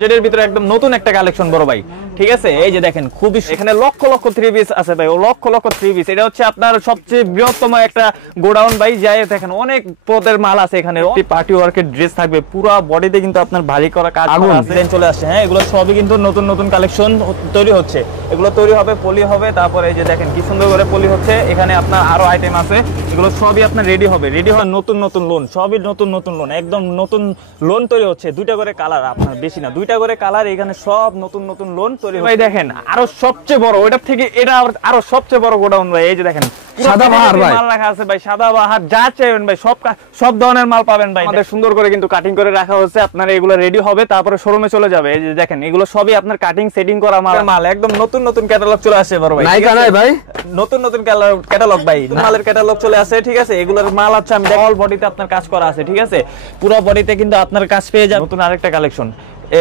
যেটার ভিতরে একদম নতুন একটা কালেকশন বড় ভাই, ঠিক আছে। এই যে দেখেন খুবই এখানে লক্ষ লক্ষ থ্রি পিস আছে ভাই, ও লক্ষ লক্ষ থ্রি পিস। এটা হচ্ছে আপনার সবচেয়ে বৃহত্তম একটা গোডাউন ভাই। যাই দেখেন অনেক পদের মাল আছে এখানে। পার্টি ওয়ার্কের ড্রেস থাকবে, পুরো বডিতে কিন্তু আপনার ভারী করা কাজ আছে, চলে আসছে। হ্যাঁ, এগুলো সবই কিন্তু নতুন নতুন কালেকশন তৈরি হচ্ছে। এগুলো তৈরি হবে, পলি হবে, তারপরে এই যে দেখেন কি সুন্দর করে পলি হচ্ছে। এখানে আপনার আরো আইটেম আছে, এগুলো সবই আপনার রেডি হবে। রেডি হয় নতুন নতুন লোন, সবই নতুন নতুন লোন, একদম নতুন লোন তৈরি হচ্ছে। দুইটা করে কালার, আপনার বেশি না, দুইটা করে কালার। এখানে সব নতুন নতুন লোন তৈরি ভাই। দেখেন আরো সবচেয়ে বড়, ওইটার থেকে এটা আরো সবচেয়ে বড় গোডাউন ভাই। এই যে দেখেন সাদাবাহার ভাই মাল রাখা আছে ভাই, সাদাবাহার যা চাইবেন ভাই সব ধরনের মাল পাবেন ভাই। আমাদের সুন্দর করে কিন্তু কাটিং করে রাখা হচ্ছে। আপনার এগুলো রেডি হবে, তারপরে শোরুমে চলে যাবে। এই যে দেখেন এগুলো সবই আপনার কাটিং সেটিং করা মাল। একদম নতুন নতুন ক্যাটালগ চলে আসে বড় ভাই। নাইকা নাই ভাই, নতুন নতুন ক্যাটালগ ভাই, মালের ক্যাটালগ চলে আসে, ঠিক আছে। এগুলোর মাল আছে আমি অল বডিতে আপনার কাজ করা আছে, ঠিক আছে। পুরো বডিতে কিন্তু আপনার কাজ পেয়ে যাবেন। নতুন আরেকটা কালেকশন,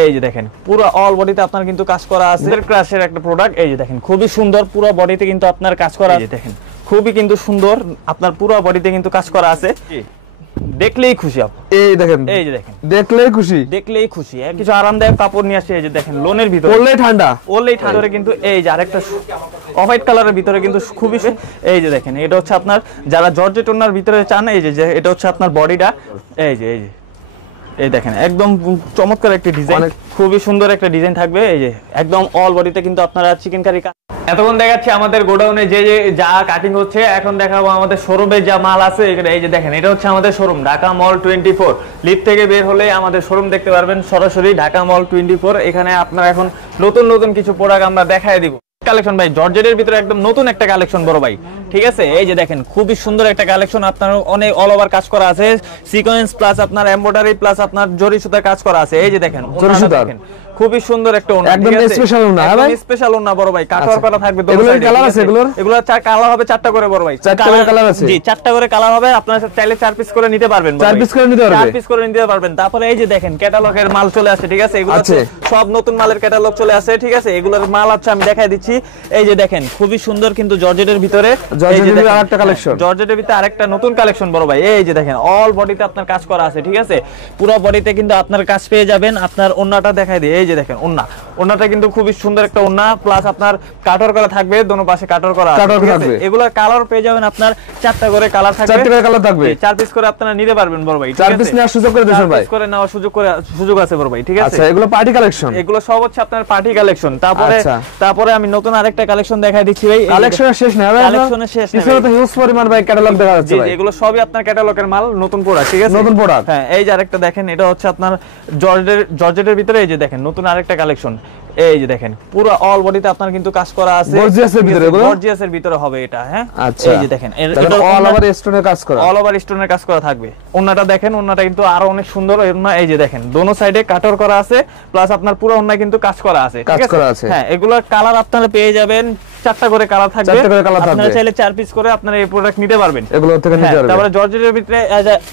এই যে দেখেন পুরো অল বডিতে আপনার কিন্তু কাজ করা আছে। ক্রাশের একটা প্রোডাক্ট, এই যে দেখেন খুবই সুন্দর, পুরো বডিতে কিন্তু আপনার কাজ করা আছে। দেখেন খুবই কিন্তু সুন্দর, আপনার পুরো বডিতে কিন্তু কাজ করা আছে। দেখলেই খুশি আপনি। এই দেখেন, এই যে দেখেন দেখলেই খুশি, দেখলেই খুশি। কিছু আরামদায়ক কাপড় নিয়ে আসে। এই যে দেখেন লোনের ভিতরে, ওলেই ঠান্ডা, ওলেই ঠান্ডা কিন্তু। এই যে আরেকটা অফ হোয়াইট কালারের ভিতরে কিন্তু খুবই, এই যে দেখেন এটা হচ্ছে আপনার যারা জর্জেট ওনার ভিতরে চান। এই যে এটা হচ্ছে আপনার বডিটা। এই যে এই দেখেন একদম চমৎকার একটা ডিজাইন, খুবই সুন্দর একটা ডিজাইন থাকবে। এই যে একদম অল বডিতে কিন্তু আপনারা চিকেন কারি। এতক্ষণ দেখাচ্ছি আমাদের গোডাউনে যে যা কাটিং হচ্ছে, এখন দেখাবো আমাদের শোরুমে যা মাল আছে। এই যে দেখেন এটা হচ্ছে আমাদের শোরুম, ঢাকা মল 24। লিফট থেকে বের হলে আমাদের শোরুম দেখতে পারবেন, সরাসরি ঢাকা মল 24। এখানে আপনারা এখন নতুন নতুন কিছু প্রোডাক্ট আমরা দেখায় দিব। কালেকশন ভাই জর্জেটের ভিতরে একদম নতুন একটা কালেকশন বড় ভাই, ঠিক আছে। এই যে দেখেন খুবই সুন্দর একটা কালেকশন, আপনার অনেক অল ওভার কাজ করা আছে, সিকোয়েন্স প্লাস আপনার এমব্রয়ডারি প্লাস আপনার জরি সুতার কাজ করা আছে। এই যে দেখেন জরি সুতা, খুবই সুন্দর একটা ওড়না, একদম স্পেশাল ওড়না ভাই, স্পেশাল ওড়না বড় ভাই। কাটওয়ার করা থাকবে। এগুলোর কালার আছে, এগুলোর চার কালার হবে, চারটা করে বড় ভাই, চারটা করে কালার আছে। জি, চারটা করে কালার হবে। আপনারা চাইলে 4 পিস করে নিতে পারবেন, 4 পিস করে নিতে পারবেন, 4 পিস করে নিতে পারবেন। তারপরে এই যে দেখেন ক্যাটালগের মাল চলে আসে, ঠিক আছে। এগুলো সব নতুন মালের ক্যাটালগ চলে আসে, ঠিক আছে। এগুলোর মাল আছে আমি দেখাই দিচ্ছি। এই যে দেখেন খুবই সুন্দর কিন্তু জর্জেটের ভিতরে, জর্জেটের আরেকটা কালেকশন, জর্জেটের ভিতরে আরেকটা নতুন কালেকশন বড় ভাই। এই যে দেখেন অল বডিতে আপনার কাজ করা আছে, ঠিক আছে। পুরো বডিতে কিন্তু আপনার কাজ পেয়ে যাবেন। আপনার ওন্নাটা দেখাই দিই। এই যে দেখেন ওন্নাটা কিন্তু খুবই সুন্দর একটা ওন্না, প্লাস আপনার কাটর করা থাকবে, দোনো পাশে কাটর করা থাকবে। এগুলা কালার পেয়ে যাবেন আপনার, চারটা করে কালার থাকবে, চারটা করে কালার থাকবে, 4 পিস করে আপনারা নিতে পারবেন বড় ভাই। 4 পিস নেওয়ার সুযোগ করে দেন ভাই, 4 পিস করে নেওয়ার সুযোগ আছে বড় ভাই, ঠিক আছে। আচ্ছা, এগুলো পার্টি কালেকশন, এগুলো সব হচ্ছে আপনার পার্টি কালেকশন। তারপরে আমি নতুন আরেকটা কালেকশন দেখাই দিচ্ছি ভাই। কালেকশনের শেষ না ভাই, কালেকশনের শেষ না, পিছনে তো হিউজ পরিমাণ ভাই ক্যাটালগ দেখা যাচ্ছে ভাই। এগুলো সবই আপনার ক্যাটালগের মাল, নতুন প্রোডাক্ট, ঠিক আছে, নতুন প্রোডাক্ট। হ্যাঁ, এই যে আরেকটা দেখেন, এটা হচ্ছে আপনার জর্জেটের ভিতরে। এই যে দেখেন নতুন আরেকটা কালেকশন। এই যে দেখেন পুরো অল বডিতে আপনার কিন্তু কাজ করা আছে, গর্জিয়াসের ভিতরে, গর্জিয়াসের ভিতরে হবে এটা। হ্যাঁ, আচ্ছা, এই যে দেখেন এটা অল ওভার স্টোনের কাজ করা, অল ওভার স্টোনের কাজ করা থাকবে। ওন্নাটা দেখেন, ওন্নাটা কিন্তু আরো অনেক সুন্দর ওন্না। এই যে দেখেন দোনো সাইডে কাটর করা আছে, প্লাস আপনার পুরো ওন্না কিন্তু কাজ করা আছে, ঠিক আছে। হ্যাঁ, এগুলোর কালার আপনারা পেয়ে যাবেন, চারটা করে কালার থাকবে, চারটা করে কালার থাকবে। আপনারা চাইলে 4 পিস করে আপনারা এই প্রোডাক্ট নিতে পারবেন, এগুলো থেকে নিতে পারবেন। তারপরে জর্জেটের ভিতরে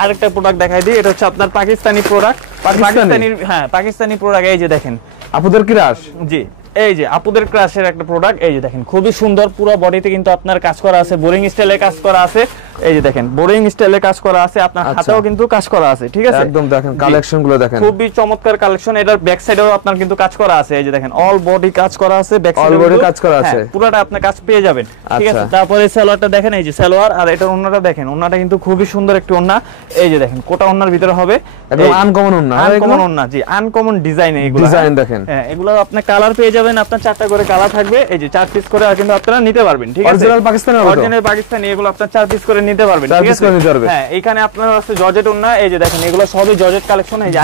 আরেকটা প্রোডাক্ট দেখাই দিই। এটা হচ্ছে আপনার পাকিস্তানি প্রোডাক্ট, পাকিস্তানি, হ্যাঁ পাকিস্তানি প্রোডাক্ট। এই যে দেখেন আপুদের ক্রাশ, জি এই যে আপুদের ক্রাশের একটা প্রোডাক্ট। এই যে দেখেন খুবই সুন্দর, পুরো বডিতে কিন্তু আপনার কাজ করা আছে, বোরিং স্টাইলে কাজ করা আছে। এই যে দেখেন বোরিং স্টাইলে কাজ করা আছে, আপনার হাতেও কিন্তু কাজ করা আছে, ঠিক আছে। একদম দেখেন কালেকশনগুলো দেখেন, খুবই চমৎকার কালেকশন। এটার ব্যাক সাইডেও আপনার কিন্তু কাজ করা আছে। এই যে দেখেন অল বডি কাজ করা আছে, ব্যাক সাইডে অল বডি কাজ করা আছে, পুরোটা আপনি কাজ পেয়ে যাবেন, ঠিক আছে। তারপরে সালোয়ারটা দেখেন, এই যে সালোয়ার, আর এটার ওন্নাটা দেখেন, ওন্নাটা কিন্তু খুবই সুন্দর একটা ওন্না। এই যে দেখেন কোটা ওন্নার ভিতরে হবে, একদম আনকমন ওন্না, আনকমন ওন্না, জি আনকমন ডিজাইন। এগুলো ডিজাইন দেখেন, হ্যাঁ এগুলো আপনি কালার পেয়ে যাবেন, আপনার চারটা করে কালার থাকবে। এই যে 4 পিস করে কিন্তু আপনারা নিতে পারবেন, ঠিক আছে। অরিজিনাল পাকিস্তানি, অরিজিনাল পাকিস্তানি, এগুলো আপনারা 4 পিস করে নিতে পারবেন, ঠিক আছে। হ্যাঁ, এখানে আপনার আছে জর্জেট ওন্না। এই যে দেখেন এগুলো সবই জর্জেট কালেকশন। এই যে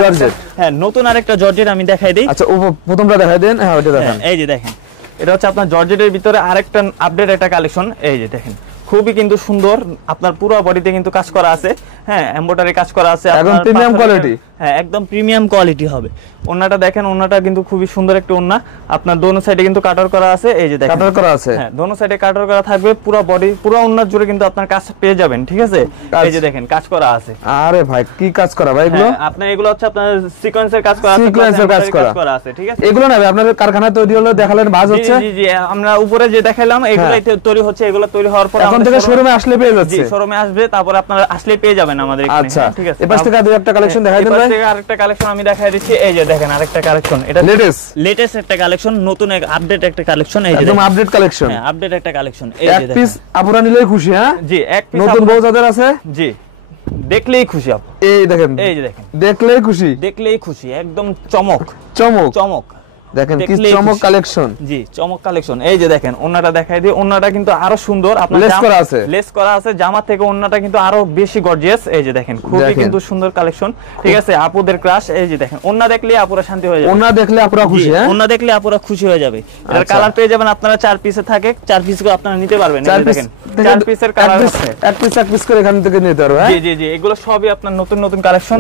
হ্যাঁ নতুন আরেকটা জর্জেট আমি দেখাই দেই। আচ্ছা, প্রথমটা দেখাই দেন। হ্যাঁ, ওটা দেখেন। এই যে দেখেন এটা হচ্ছে আপনার জর্জেটের ভিতরে আরেকটা আপডেট একটা কালেকশন। এই যে দেখেন খুবই কিন্তু সুন্দর, আপনার পুরো বডিতে কিন্তু কাজ করা আছে। হ্যাঁ, এমব্রয়ডারি কাজ করা আছে, একদম প্রিমিয়াম কোয়ালিটি। হ্যাঁ, একদম প্রিমিয়াম কোয়ালিটি হবে। ওন্নাটা দেখেন, ওন্নাটা কিন্তু খুবই সুন্দর একটা ওন্না, আপনার দোনো সাইডে কিন্তু কাটার করা আছে। এই যে দেখেন কাটার করা আছে, হ্যাঁ দোনো সাইডে কাটার করা থাকবে, পুরো বডি পুরো ওন্নার জুড়ে কিন্তু আপনার কাজ পেয়ে যাবেন, ঠিক আছে। এই যে দেখেন কাজ করা আছে। আরে ভাই কি কাজ করা ভাই এগুলো? আপনার এগুলো হচ্ছে আপনার সিকোয়েন্সের কাজ করা আছে, সিকোয়েন্সের কাজ করা আছে, ঠিক আছে। এগুলো না আপনাদের কারখানায় তৈরি হলো দেখালেন, ভাঁজ হচ্ছে। জি জি, আমরা উপরে যে দেখাইলাম এগুলাই তৈরি হচ্ছে। এগুলো তৈরি হওয়ার পর এখন থেকে শোরুমে আসলে পেয়ে যাচ্ছে। জি, শোরুমে আসবে, তারপর আপনারা আসলে পেয়ে যাবেন আমাদের এখানে, ঠিক আছে। এপাশ থেকে দুই একটা কালেকশন দেখাই দেন ভাই। থেকে আরেকটা কালেকশন আমি দেখাই দিচ্ছি, এই যে দেখেন আরেকটা কালেকশন, এটা লেটেস্ট একটা কালেকশন, নতুন এক আপডেট একটা কালেকশন, এই যে একদম আপডেট কালেকশন, হ্যাঁ আপডেট একটা কালেকশন। এই যে এক পিস আপুরা নিলেই খুশি, হ্যাঁ জি, এক পিস নতুন বউ যাদের আছে জি দেখলেই খুশি আপু, এই দেখেন, এই যে দেখেন দেখলেই খুশি, একদম চমক চমক চমক, দেখেন কি চমক কালেকশন, জি চমক কালেকশন। এই যে দেখেন ওন্নাটা দেখাই দিই, ওন্নাটা কিন্তু আরো সুন্দর, আপনার লেস করা আছে জামা থেকে, ওন্নাটা কিন্তু আরো বেশি গর্জিয়াস। এই যে দেখেন খুবই কিন্তু সুন্দর কালেকশন, ঠিক আছে আপুদের ক্রাশ। এই যে দেখেন ওন্না দেখলে আপুরা শান্তি হয়ে যাবে, ওন্না দেখলে আপুরা খুশি, হ্যাঁ ওন্না দেখলে আপুরা খুশি হয়ে যাবে। এর কালার পেয়ে যাবেন আপনারা 4 পিসে থাকে, 4 পিস করে আপনারা নিতে পারবেন। এই দেখেন 4 পিসের কালার আছে, এক পিস করে এখান থেকে নিতে পারবে। জি জি জি, এগুলো সবই আপনার নতুন নতুন কালেকশন,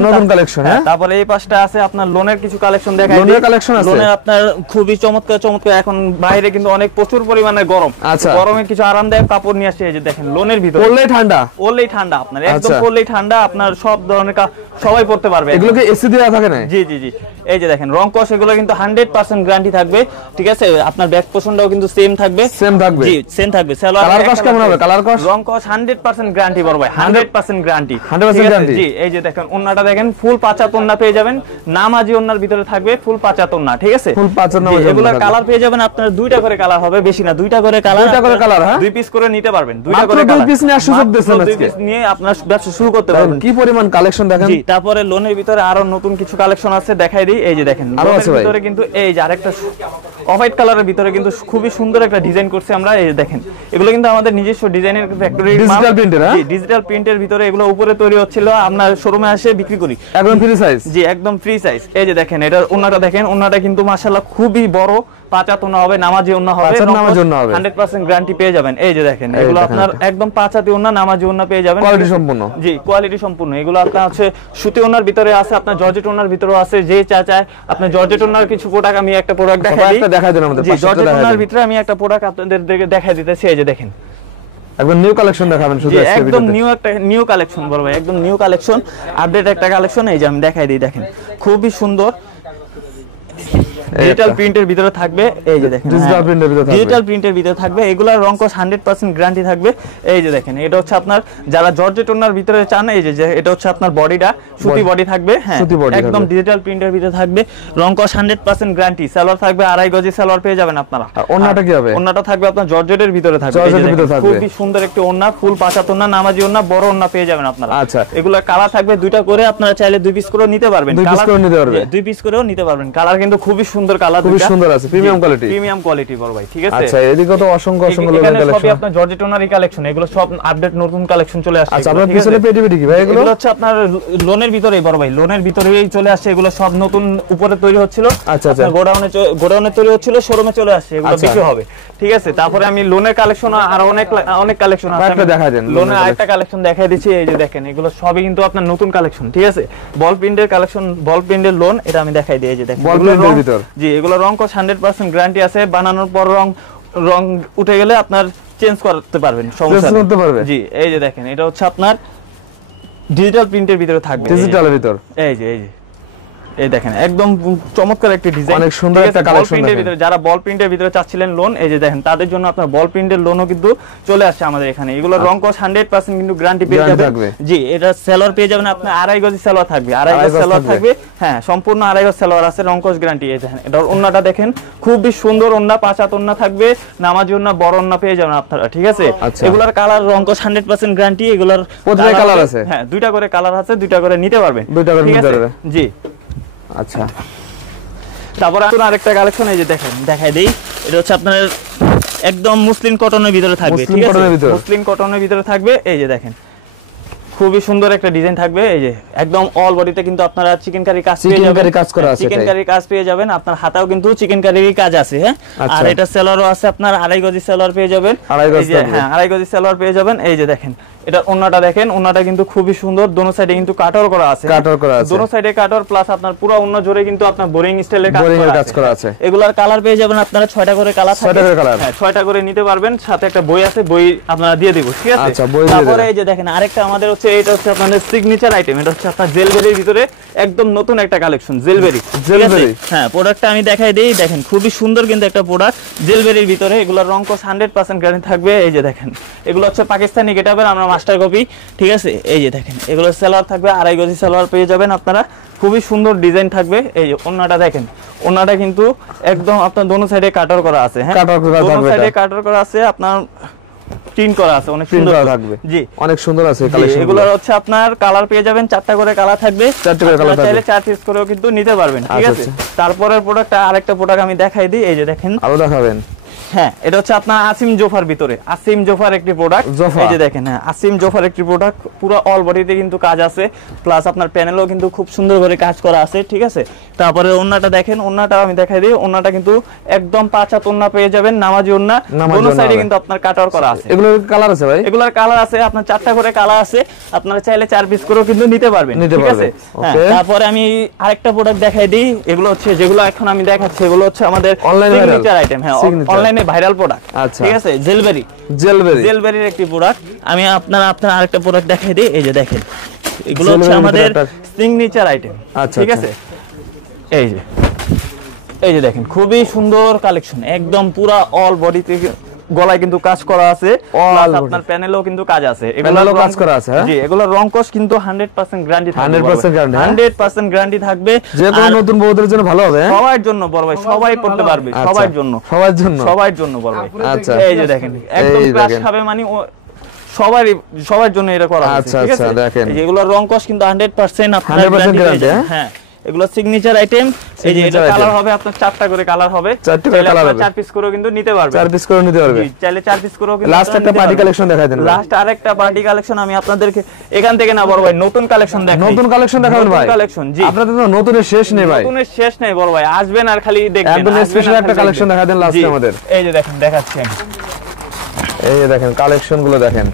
হ্যাঁ। তারপরে এই পাশটা আছে আপনার লোনের কিছু কালেকশন দেখাই দিই, লোনের কালেকশন আছে, লোনের আপনার খুবই চমৎকার। এখন বাইরে কিন্তু অনেক প্রচুর পরিমাণে গরম, গরমে কিছু আরামদায়ক কাপড় নিয়ে আসছে। এই যে দেখেন লোনের ভিতরে ওলেই ঠান্ডা আপনার, একদম ওলেই ঠান্ডা, আপনার সব ধরনের সবাই পড়তে পারবে। এগুলো কি এসি দেওয়া থাকে না? জি জি জি, এই যে দেখেন রং কস এগুলো কিন্তু 100% গ্যারান্টি থাকবে, ঠিক আছে। আপনার ব্যাক পোর্শনটাও কিন্তু সেম থাকবে, জি সেম থাকবে। কালার কস কেমন হবে? কালার কস রং কস 100% গ্যারান্টি বড় ভাই, 100% গ্যারান্টি, 100% গ্যারান্টি। জি, এই যে দেখেন ওন্নাটা দেখেন ফুল পাঁচা তোন্না পেয়ে যাবেন, নামাজি ওন্নার ভিতরে থাকবে ফুল পাঁচা তোন্না, ঠিক আছে। ফুল পাঁচা নামাজি এগুলো কালার পেয়ে যাবেন আপনার, দুইটা করে কালার হবে, বেশি না, দুইটা করে কালার, হ্যাঁ 2 পিস করে নিতে পারবেন, দুইটা করে কালার, 2 পিস নিয়ে সুযোগ দিয়েছেন আজকে, 2 পিস নিয়ে আপনার ব্যবসা শুরু করতে পারবেন। কি পরিমাণ কালেকশন দেখেন। জি, তারপরে লোনের ভিতরে আরো নতুন কিছু কালেকশন আছে, দেখাই দিই। এই যে দেখেন লোনের ভিতরে কিন্তু এই যে আরেকটা অফ হোয়াইট কালারের ভিতরে কিন্তু খুবই সুন্দর একটা ডিজাইন করছি আমরা। এই যে দেখেন এগুলো কিন্তু আমাদের নিজস্ব ডিজাইনের ফ্যাক্টরি, ডিজিটাল প্রিন্টের, হ্যাঁ ডিজিটাল প্রিন্টের ভিতরে এগুলো উপরে তৈরি হচ্ছিল, আমরা শোরুমে এসে বিক্রি করি একদম ফ্রি সাইজ। জি, একদম ফ্রি সাইজ। এই যে দেখেন এটা ওন্নাটা দেখেন, ওন্নাটা কিন্তু মাশাআল্লাহ খুবই বড়, পাঁচা তোনা হবে, নামাজি ওন্না হবে, 100% গ্যারান্টি পেয়ে যাবেন। এই যে দেখেন এগুলো আপনার একদম পাঁচাতি ওন্না, নামাজি ওন্না পেয়ে যাবেন, কোয়ালিটি সম্পূর্ণ। জি, কোয়ালিটি সম্পূর্ণ। এগুলো আপনার আছে সুতি ওন্নার ভিতরে আছে, আপনার জর্জেট ওন্নার ভিতরে আছে, যে চায় আপনার জর্জেট ওন্নার কিছু প্রোডাক্ট, আমি একটা প্রোডাক্ট দেখাই দিই আমাদের। জি, জর্জেট ওন্নার ভিতরে আমি একটা প্রোডাক্ট আপনাদের দেখাই দিতেছি। এই যে দেখেন একদম নিউ কালেকশন দেখাবেন শুধু আজকে, একদম নিউ কালেকশন বড় ভাই, একদম নিউ কালেকশন, আপডেট একটা কালেকশন। এই যে আমি দেখাই দিই, দেখেন খুবই সুন্দর, ডিজিটাল প্রিন্টের ভিতরে থাকবে। এই যে দেখেন ডিজিটাল প্রিন্টের ভিতরে থাকবে, এগুলার রং কস 100% গ্যারান্টি থাকবে। এই যে দেখেন এটা হচ্ছে আপনার যারা জর্জেট ওন্নার ভিতরে চান, এই যে এটা হচ্ছে আপনার বডিটা সুতি বডি থাকবে, হ্যাঁ একদম ডিজিটাল প্রিন্টের ভিতরে থাকবে, রং কস 100% গ্যারান্টি। সালোয়ার থাকবে 2.5 গজি সালোয়ার পেয়ে যাবেন আপনারা। ওন্নাটা কি হবে? ওন্নাটা থাকবে আপনার জর্জেটের ভিতরে থাকবে, খুবই সুন্দর একটি ওন্না, ফুল পাঁচা ওন্না, নামাজি ওন্না, বড় ওন্না পেয়ে যাবেন আপনারা। আচ্ছা, এগুলা কালার থাকবে দুইটা করে, আপনারা চাইলে 2 পিস করেও নিতে পারবেন, 2 পিস করেও নিতে পারবেন। কালার কিন্তু খুবই সুন্দর কালার, খুবই সুন্দর আছে, প্রিমিয়াম কোয়ালিটি বড় ভাই, ঠিক আছে। আচ্ছা, এদিকে তো অসংখ্য লোনের কালেকশন, সবই আপনার জর্জেট ওনারই কালেকশন, এগুলো সব আপডেট নতুন কালেকশন চলে আসছে। আচ্ছা, আপনার পিছনে পেটি কি ভাই? এগুলো হচ্ছে আপনার লোনের ভিতরেই বড় ভাই, লোনের ভিতরেই চলে আসছে, এগুলো সব নতুন উপরে তৈরি হচ্ছিল। আচ্ছা আচ্ছা, গোডাউনে তৈরি হচ্ছিল, শোরুমে চলে আসছে, এগুলো বিক্রি হবে, ঠিক আছে। তারপরে আমি লোনের কালেকশন আর অনেক কালেকশন আছে, দেখা দেন লোনের আরেকটা কালেকশন দেখাই দিচ্ছি। এই যে দেখেন এগুলো সবই কিন্তু আপনার নতুন কালেকশন, ঠিক আছে। বল প্রিন্টের কালেকশন, বল প্রিন্টের লোন, এটা আমি দেখাই দিই। এই যে দেখেন বল প্রিন্টের ভিতর, জি এগুলো রং কস 100% গ্যারান্টি আছে, বানানোর পর রং উঠে গেলে আপনার চেঞ্জ করতে পারবেন, সমস্যা নেই। জি, এই যে দেখেন এটা হচ্ছে আপনার ডিজিটাল প্রিন্টের ভিতরে থাকবে, ডিজিটালের ভিতর। এই যে এই দেখেন একদম চমৎকার একটা ডিজাইন, অনেক সুন্দর একটা কালেকশন। যারা বল প্রিন্টের ভিতরে চাচ্ছিলেন লোন, এই যে দেখেন তাদের জন্য আপনার বল প্রিন্টের লোনও কিন্তু চলে আসছে আমাদের এখানে। এগুলো রং কস 100% কিন্তু গ্যারান্টি পেয়ে যাবেন। জি, এটা সেলর পেয়ে যাবেন আপনি 2.5 গজি সেলর থাকবে, 2.5 গজ সেলর থাকবে, হ্যাঁ সম্পূর্ণ 2.5 গজ সেলর আছে, রং কস গ্যারান্টি। এই দেখেন এটার ওন্নাটা দেখেন খুবই সুন্দর ওন্না, পাঁচাত ওন্না থাকবে, নামাজি ওন্না, বড় ওন্না পেয়ে যাবেন আপনারা, ঠিক আছে। এগুলার কালার রং কস 100% গ্যারান্টি, এগুলার প্রত্যেকটা কালার আছে, হ্যাঁ দুইটা করে কালার আছে, দুইটা করে নিতে পারবেন, দুইটা করে নিতে পারবেন। জি, আচ্ছা। তারপর আরেকটা কালেকশন, এই যে দেখেন দেখাই দেই, এটা হচ্ছে আপনার একদম মুসলিম কটনের ভিতরে থাকবে, ঠিক আছে, মুসলিম কটনের ভিতরে থাকবে। এই যে দেখেন খুবই সুন্দর একটা ডিজাইন থাকবে, এই যে একদম অল বডিতে কিন্তু আপনারা চিকেন কারি কাজ পেয়ে যাবেন, চিকেন কারি কাজ পেয়ে যাবেন, আপনার হাতাও কিন্তু চিকেন কারির কাজ আছে, হ্যাঁ। আর এটা সেলরও আছে, আপনার 2.5 গজি সেলর পেয়ে যাবেন, হ্যাঁ 2.5 গজি সেলর পেয়ে যাবেন। এই যে দেখেন এটা ওন্নাটা দেখেন, ওন্নাটা কিন্তু খুবই সুন্দর, দোনো সাইডে কিন্তু কাটর করা আছে, দোনো সাইডে কাটর, প্লাস আপনার পুরো ওন্না জুড়ে কিন্তু আপনার বোরিং স্টাইলের কাজ করা আছে। এগুলার কালার পেয়ে যাবেন আপনারা 6টা করে কালার থাকে, হ্যাঁ 6টা করে নিতে পারবেন, সাথে একটা বই আছে, বই আপনারা দিয়ে দেব, ঠিক আছে। তারপরে এই যে দেখেন আরেকটা আমাদের হচ্ছে, এটা হচ্ছে আপনাদের সিগনেচার আইটেম, এটা হচ্ছে আপনার জেলবেরির ভিতরে একদম নতুন একটা কালেকশন, জেলবেরি, হ্যাঁ প্রোডাক্টটা আমি দেখাই দেই। দেখেন খুবই সুন্দর কিন্তু একটা প্রোডাক্ট জেলবেরির ভিতরে, এগুলোর রং কস 100% গ্যারান্টি থাকবে। এই যে দেখেন এগুলো হচ্ছে পাকিস্তানি গেটাবের আমরা মাস্টার কপি, ঠিক আছে। এই যে দেখেন এগুলো সেলোয়ার থাকবে, 2.5 গজি সেলোয়ার পেয়ে যাবেন আপনারা, খুবই সুন্দর ডিজাইন থাকবে। এই যে ওন্নাটা দেখেন, ওন্নাটা কিন্তু একদম আপনার দোনো সাইডে কাটার করা আছে, হ্যাঁ দোনো সাইডে কাটার করা আছে, আপনার প্রিন্ট করা আছে, অনেক সুন্দর থাকবে। জি অনেক সুন্দর আছে কালেকশন। এগুলো হচ্ছে আপনার কালার পেয়ে যাবেন, 4টা করে কালার থাকবে, 4টা করে কালার চাইলে 4 পিস করেও কিন্তু নিতে পারবেন, ঠিক আছে। তারপরের প্রোডাক্ট আরেকটা প্রোডাক্ট আমি দেখাই দিই, এই যে দেখেন আরো দেখাবেন। হ্যাঁ এটা হচ্ছে আপনার আসিম জোফার ভিতরে, আসিম জোফার একটি প্রোডাক্ট, এই যে দেখেন, হ্যাঁ আসিম জোফার একটি প্রোডাক্ট, পুরো অল বডিতে কিন্তু কাজ আছে, প্লাস আপনার প্যানেলও কিন্তু খুব সুন্দর করে কাজ করা আছে, ঠিক আছে। তারপরে ওন্নাটা দেখেন, ওন্নাটা আমি দেখাই দিই, ওন্নাটা কিন্তু একদম 5 হাত ওন্না পেয়ে যাবেন, নামাজি ওন্না, দোনো সাইডে কিন্তু আপনার কাটার করা আছে। এগুলোর কালার আছে ভাই? এগুলোর কালার আছে আপনার 4টা করে কালার আছে, আপনারা চাইলে 4 পিস করেও কিন্তু নিতে পারবেন, ঠিক আছে। হ্যাঁ তারপরে আমি আরেকটা প্রোডাক্ট দেখাই দিই, এগুলো হচ্ছে যেগুলো এখন আমি দেখাচ্ছি এগুলো হচ্ছে আমাদের সিগনেচার আইটেম, হ্যাঁ অনলাইনে ভাইরাল প্রোডাক্ট, ঠিক আছে। জেলবেরির একটি প্রোডাক্ট, আমি আপনার আরেকটা প্রোডাক্ট দেখাই দিই, এই যে দেখেন এগুলো হচ্ছে আমাদের সিগনেচার আইটেম, ঠিক আছে। এই যে দেখেন খুবই সুন্দর কালেকশন, একদম পুরা অল বডিতে গলায় কিন্তু কাজ করা আছে, আপনার প্যানেলেও কিন্তু কাজ আছে, এগুলো কাজ করা আছে, জি এগুলোর রং কোশ কিন্তু 100% গ্যারান্টি থাকবে, 100% গ্যারান্টি থাকবে, যে কোনো নতুন বউদের জন্য ভালো হবে, সবার জন্য বড় ভাই, সবাই পড়তে পারবে, সবার জন্য বড় ভাই। আচ্ছা এই যে দেখেন একদম ক্রাশ খাবে, মানে সবার জন্য এটা করা আছে, ঠিক আছে। দেখেন এগুলোর রং কোশ কিন্তু 100% আপনার গ্যারান্টি, হ্যাঁ এগুলো সিগনেচার আইটেম। এই যে এটা কালার হবে আপনার 4টা করে কালার হবে, 4টা করে কালার হবে, 4 পিস করেও কিন্তু নিতে পারবে, 4 পিস করে নিতে পারবে, চাইলে 4 পিস করেও কিন্তু। লাস্ট একটা পার্টি কালেকশন দেখাই দেন, লাস্ট আরেকটা পার্টি কালেকশন আমি আপনাদেরকে এখান থেকে না বড় ভাই, নতুন কালেকশন দেখাই, নতুন কালেকশন দেখাবেন ভাই, কালেকশন। জি আপনাদের তো নতুনের শেষ নেই ভাই, নতুনের শেষ নেই বড় ভাই, আসবেন আর খালি দেখবেন, একদম স্পেশাল একটা কালেকশন দেখাই দেন লাস্টে আমাদের। এই যে দেখেন দেখাচ্ছি আমি, এই যে দেখেন কালেকশন গুলো দেখেন,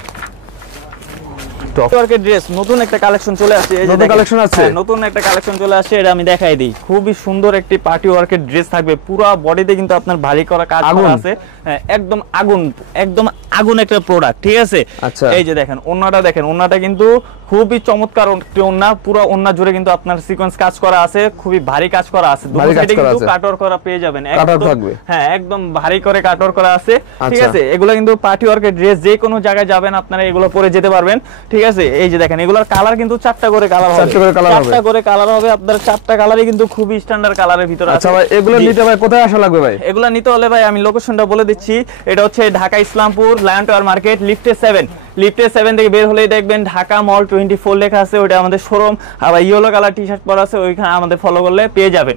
টপওয়ার্কের ড্রেস নতুন একটা কালেকশন চলে আসছে, এই যে নতুন কালেকশন আছে, নতুন একটা কালেকশন চলে আসছে, এটা আমি দেখাই দিই। খুবই সুন্দর একটি পার্টি ওয়ার্কের ড্রেস থাকবে, পুরো বডিতে কিন্তু আপনার ভারী করা কাজ করা আছে, একদম আগুন একটা প্রোডাক্ট, ঠিক আছে। এই যে দেখেন ওন্নাটা দেখেন, ওন্নাটা কিন্তু খুবই চমৎকার একটি ওন্না, পুরো ওন্না জুড়ে কিন্তু আপনার সিকোয়েন্স কাজ করা আছে, খুবই ভারী কাজ করা আছে, দুটো সাইডে কিন্তু কাটওয়ার্ক করা পেয়ে যাবেন, হ্যাঁ একদম ভারী করে কাটওয়ার্ক করা আছে, ঠিক আছে। এগুলো কিন্তু পার্টি ওয়ার্কের ড্রেস, যে কোনো জায়গায় যাবেন আপনারা এগুলো পরে যেতে পারবেন, ঠিক আছে। এই যে দেখেন এগুলোর কালার কিন্তু 4টা করে কালার হবে, 4টা করে কালার হবে, আপনার 4টা কালারই কিন্তু খুবই স্ট্যান্ডার্ড কালারের ভিতরে আছে। আচ্ছা ভাই এগুলো নিতে ভাই কোথায় আসা লাগবে ভাই? এগুলো নিতে হলে ভাই আমি লোকেশনটা বলে দিচ্ছি, এটা হচ্ছে Dhaka Islampur lion tower market, লিফটে 7 থেকে বের হলেই দেখবেন ঢাকা মল 24 লেখা আছে, ওটা আমাদের শোরুম। আবার ইয়েলো কালার টি শার্ট পরা আছে, ওইখানে আমাদের ফলো করলে পেয়ে যাবেন।